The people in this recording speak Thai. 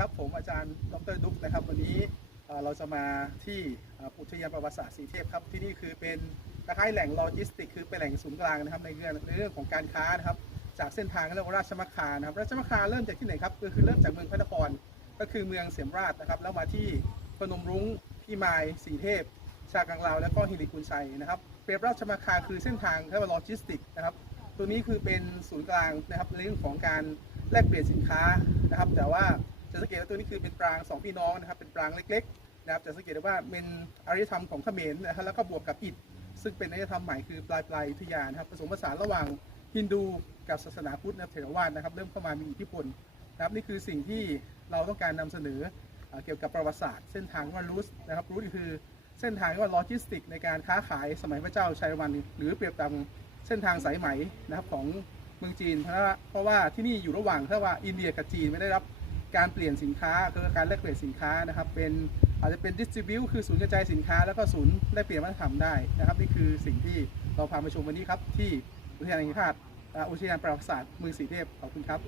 ครับ ผมอาจารย์ดรดุ๊กนะครับ วันนี้เราจะมาที่อุทยานประวัติศาสตร์สีเทพครับ ที่นี่คือเป็นคล้ายแหล่งโลจิสติก คือเป็นแหล่งศูนย์กลางนะครับ ในเรื่องในเรื่องของการค้านะครับ จากเส้นทางเรียกว่าราชมัคคานะครับ ราชมัคคาเริ่มจากที่ไหนครับก็คือเริ่มจากเมืองพระนครก็คือเมืองเสียมราชนะครับ แล้วมาที่พนมรุ้งพี่มายสีเทพ ชากังลาว แล้วก็ฮิริคุณชัยนะครับ เปรียบราชมัคคาคือเส้นทางเรียกว่าโลจิสติกนะครับ ตัวนี้คือเป็นศูนย์กลางนะครับในเรื่องของการแลกเปลี่ยนสินค้านะครับ แต่ว่า จะสังเกตว่าตัวนี้คือเป็นปรางสองพี่น้องนะครับเป็นปรางเล็กๆนะครับจะสังเกตได้ว่าเป็นอารยธรรมของเขมรนะครับแล้วก็บวกกับอิฐซึ่งเป็นอารยธรรมใหม่คือปลายปลายอยุธยานะครับผสมผสานระหว่างฮินดูกับศาสนาพุทธนะครับเถรวาทนะครับเริ่มเข้ามามีอิทธิพลนะครับนี่คือสิ่งที่เราต้องการนำเสนอเกี่ยวกับประวัติศาสตร์เส้นทางว่ารูสนะครับรูสคือเส้นทางว่าโลจิสติกในการค้าขายสมัยพระเจ้าชัยรมันหรือเปรียบตามเส้นทางสายไหมนะครับของเมืองจีนเพราะว่าเพราะว่าที่นี่อยู่ระหว่างถ้าว่าอินเดียกับจีนไม่ได้รับ การเปลี่ยนสินค้าคือการแลกเปลี่ยนสินค้านะครับ เป็นอาจจะเป็นดิสติบิวคือศูนย์กระจายสินค้า แล้วก็ศูนย์แลกเปลี่ยนวัฒนธรรมได้นะครับ นี่คือสิ่งที่เราพามาชมวันนี้ครับที่อุทยานแห่งชาติอุทยานประวัติศาสตร์เมืองสีเทพขอบคุณครับ